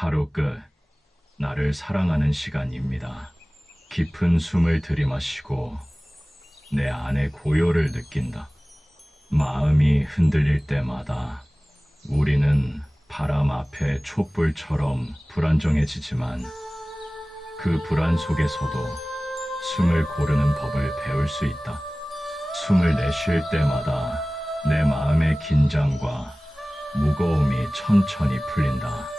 하루 끝 나를 사랑하는 시간입니다. 깊은 숨을 들이마시고 내 안의 고요를 느낀다. 마음이 흔들릴 때마다 우리는 바람 앞에 촛불처럼 불안정해지지만 그 불안 속에서도 숨을 고르는 법을 배울 수 있다. 숨을 내쉴 때마다 내 마음의 긴장과 무거움이 천천히 풀린다.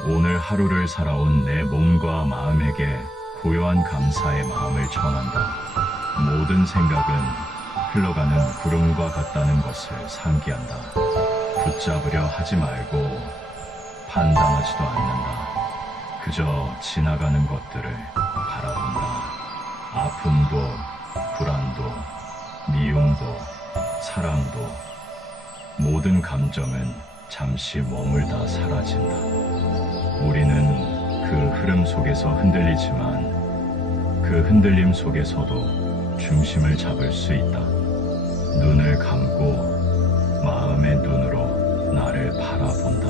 오늘 하루를 살아온 내 몸과 마음에게 고요한 감사의 마음을 전한다. 모든 생각은 흘러가는 구름과 같다는 것을 상기한다. 붙잡으려 하지 말고 판단하지도 않는다. 그저 지나가는 것들을 바라본다. 아픔도, 불안도, 미움도, 사랑도, 모든 감정은 잠시 머물다 사라진다. 우리는 그 흐름 속에서 흔들리지만 그 흔들림 속에서도 중심을 잡을 수 있다. 눈을 감고 마음의 눈으로 나를 바라본다.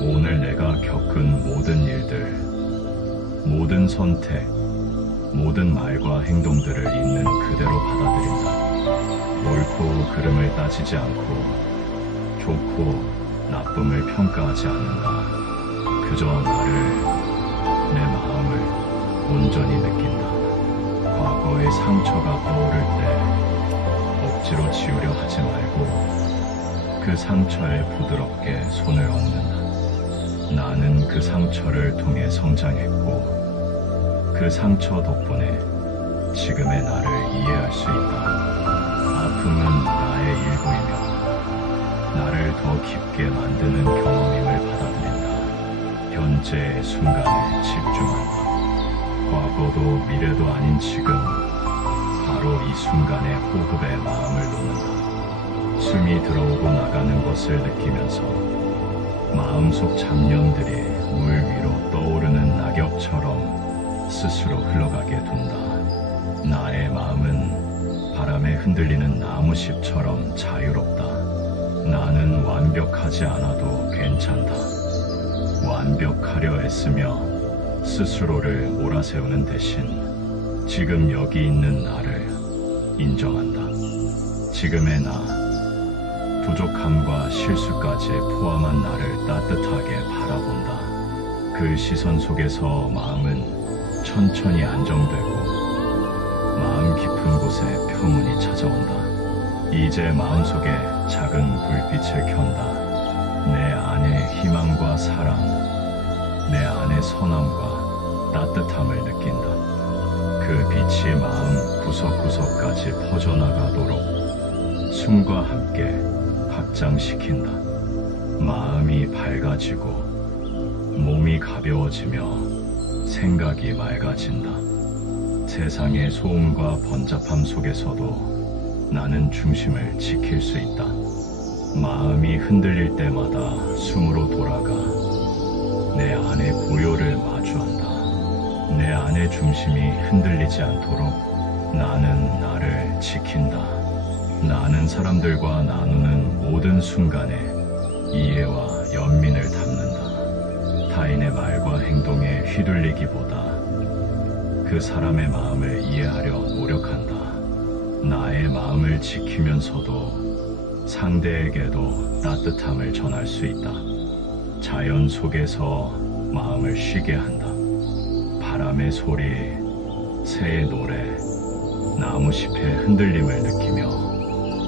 오늘 내가 겪은 모든 일들, 모든 선택, 모든 말과 행동들을 있는 그대로 받아들인다. 옳고 그름을 따지지 않고 좋고 나쁨을 평가하지 않는다. 그저 나를, 내 마음을 온전히 느낀다. 과거의 상처가 떠오를 때 억지로 지우려 하지 말고 그 상처에 부드럽게 손을 얹는다. 나는 그 상처를 통해 성장했고 그 상처 덕분에 지금의 나를 이해할 수 있다. 아픔은 나의 일부이며 나를 더 깊게 만드는 경험임을. 현재의 순간에 집중한다. 과거도 미래도 아닌 지금, 바로 이 순간의 호흡에 마음을 놓는다. 숨이 들어오고 나가는 것을 느끼면서 마음속 잡념들이 물 위로 떠오르는 낙엽처럼 스스로 흘러가게 둔다. 나의 마음은 바람에 흔들리는 나무잎처럼 자유롭다. 나는 완벽하지 않아도 괜찮다. 완벽하려 애쓰며 스스로를 몰아세우는 대신 지금 여기 있는 나를 인정한다. 지금의 나, 부족함과 실수까지 포함한 나를 따뜻하게 바라본다. 그 시선 속에서 마음은 천천히 안정되고 마음 깊은 곳에 평온이 찾아온다. 이제 마음속에 작은 불빛을 켠다. 내 희망과 사랑, 내 안에 선함과 따뜻함을 느낀다. 그 빛이 마음 구석구석까지 퍼져나가도록 숨과 함께 확장시킨다. 마음이 밝아지고 몸이 가벼워지며 생각이 맑아진다. 세상의 소음과 번잡함 속에서도 나는 중심을 지킬 수 있다. 마음이 흔들릴 때마다 숨으로 돌아가 내 안의 고요를 마주한다. 내 안의 중심이 흔들리지 않도록 나는 나를 지킨다. 나는 사람들과 나누는 모든 순간에 이해와 연민을 담는다. 타인의 말과 행동에 휘둘리기보다 그 사람의 마음을 이해하려 노력한다. 나의 마음을 지키면서도 상대에게도 따뜻함을 전할 수 있다. 자연 속에서 마음을 쉬게 한다. 바람의 소리, 새의 노래, 나무잎의 흔들림을 느끼며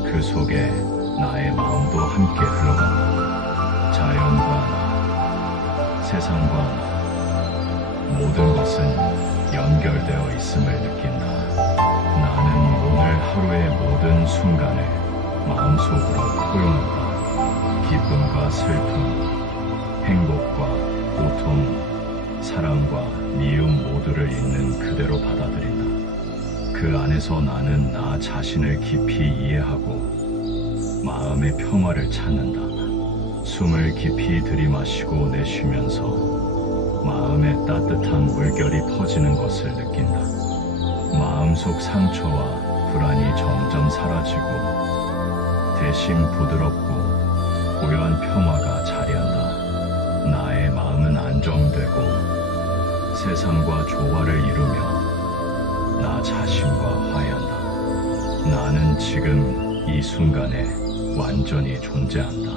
그 속에 나의 마음도 함께 흘러간다. 자연과 나, 세상과 나, 모든 것은 연결되어 있음을 느낀다. 나는 오늘 하루의 모든 순간을 마음속으로 포용한다. 기쁨과 슬픔, 행복과 고통, 사랑과 미움 모두를 있는 그대로 받아들인다. 그 안에서 나는 나 자신을 깊이 이해하고 마음의 평화를 찾는다. 숨을 깊이 들이마시고 내쉬면서 마음의 따뜻한 물결이 퍼지는 것을 느낀다. 마음속 상처와 불안이 점점 사라지고 대신 부드럽고 고요한 평화가 자리한다. 나의 마음은 안정 안정되고 세상과 조화를 이루며 나 자신과 화해한다. 나는 지금 이 순간에 완전히 존재한다.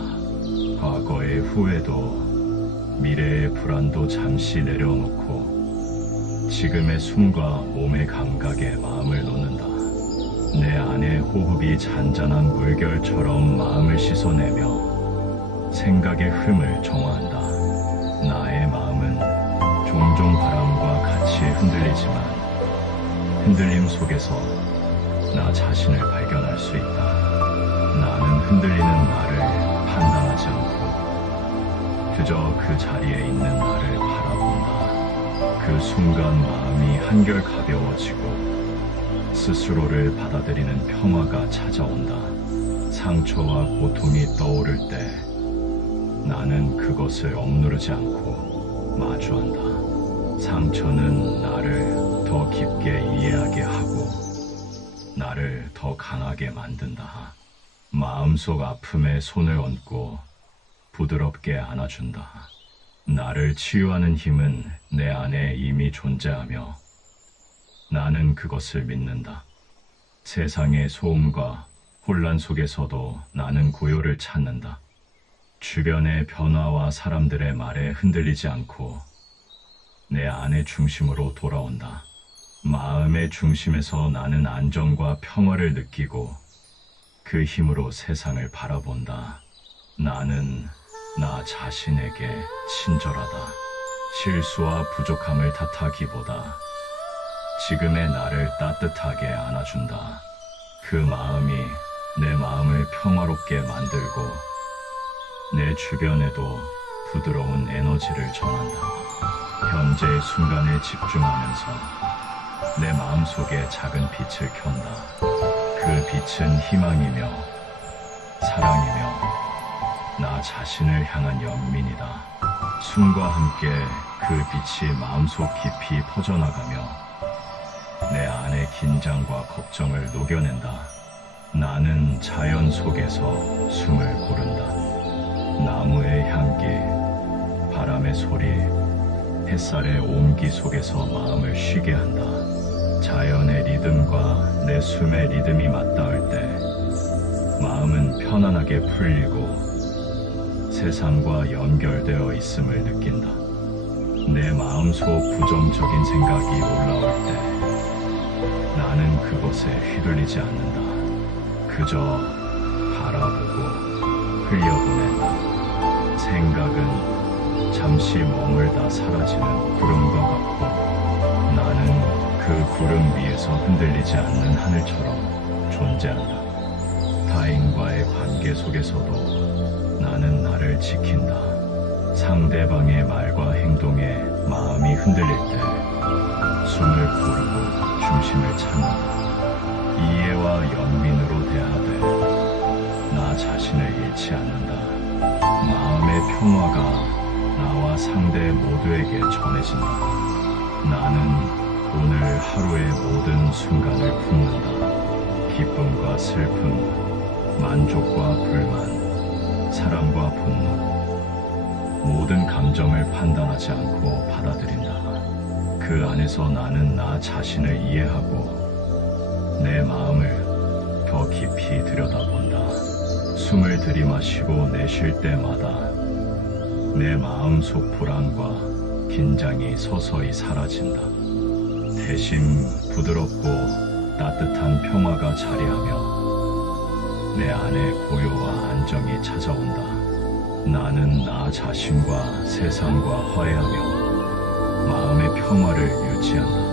과거의 후회도 미래의 불안도 잠시 내려놓고 지금의 숨과 몸의 감각에 마음을 놓는다. 내 안의 호흡이 잔잔한 물결처럼 마음을 씻어내며 생각의 흠을 정화한다. 나의 마음은 종종 바람과 같이 흔들리지만 흔들림 속에서 나 자신을 발견할 수 있다. 나는 흔들리는 나를 판단하지 않고 그저 그 자리에 있는 나를 바라본다. 그 순간 마음이 한결 가벼워지고 스스로를 받아들이는 평화가 찾아온다. 상처와 고통이 떠오를 때 나는 그것을 억누르지 않고 마주한다. 상처는 나를 더 깊게 이해하게 하고 나를 더 강하게 만든다. 마음속 아픔에 손을 얹고 부드럽게 안아준다. 나를 치유하는 힘은 내 안에 이미 존재하며 나는 그것을 믿는다. 세상의 소음과 혼란 속에서도 나는 고요를 찾는다. 주변의 변화와 사람들의 말에 흔들리지 않고 내 안의 중심으로 돌아온다. 마음의 중심에서 나는 안정과 평화를 느끼고 그 힘으로 세상을 바라본다. 나는 나 자신에게 친절하다. 실수와 부족함을 탓하기보다 지금의 나를 따뜻하게 안아준다. 그 마음이 내 마음을 평화롭게 만들고 내 주변에도 부드러운 에너지를 전한다. 현재의 순간에 집중하면서 내 마음속에 작은 빛을 켠다. 그 빛은 희망이며 사랑이며 나 자신을 향한 연민이다. 숨과 함께 그 빛이 마음속 깊이 퍼져나가며 내 안의 긴장과 걱정을 녹여낸다. 나는 자연 속에서 숨을 고른다. 나무의 향기, 바람의 소리, 햇살의 온기 속에서 마음을 쉬게 한다. 자연의 리듬과 내 숨의 리듬이 맞닿을 때 마음은 편안하게 풀리고 세상과 연결되어 있음을 느낀다. 내 마음속 부정적인 생각이 올라올 때 나는 그것에 휘둘리지 않는다. 그저 바라보고 흘려보낸다. 생각은 잠시 머물다 사라지는 구름과 같고 나는 그 구름 위에서 흔들리지 않는 하늘처럼 존재한다. 타인과의 관계 속에서도 나는 나를 지킨다. 상대방의 말과 행동에 마음이 흔들릴 때 숨을 고르고 중심을 찾는다. 이해와 연민으로 대하되 나 자신을 잃지 않는다. 마음의 평화가 나와 상대 모두에게 전해진다. 나는 오늘 하루의 모든 순간을 품는다. 기쁨과 슬픔, 만족과 불만, 사랑과 분노, 모든 감정을 판단하지 않고 받아들인다. 그 안에서 나는 나 자신을 이해하고 내 마음을 더 깊이 들여다본다. 숨을 들이마시고 내쉴 때마다 내 마음속 불안과 긴장이 서서히 사라진다. 대신 부드럽고 따뜻한 평화가 자리하며 내 안에 고요와 안정이 찾아온다. 나는 나 자신과 세상과 화해하며 마음의 평화를 유지한다.